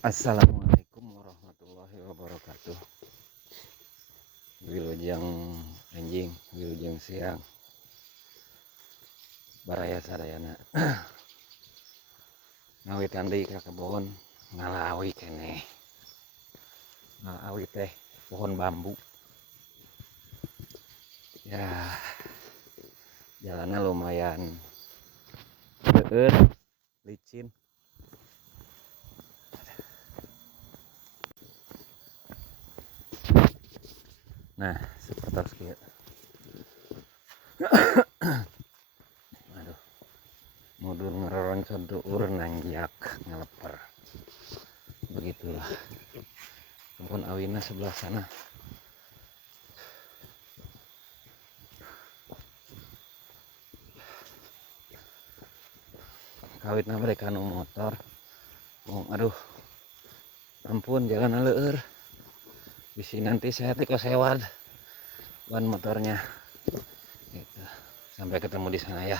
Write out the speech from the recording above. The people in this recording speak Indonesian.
Assalamualaikum warahmatullahi wabarakatuh. Wilujeng anjing, wilujeng siang. Baraya sadayana. Ngawitan deui ka kebon, ngalawi keneh. Ngalawi teh pohon bambu. Ya, jalannya lumayan deueut, licin. Nah, seperti kieu. Aduh. Mudur ngeroncon tuur nanjak ngeleper. Begitulah. Kebun awina sebelah sana. Kawitna mereka nu motor. Aduh. Ampun jalan leueur. Bisi nanti saya teh sewad ban motornya. Gitu. Sampai ketemu di sana ya.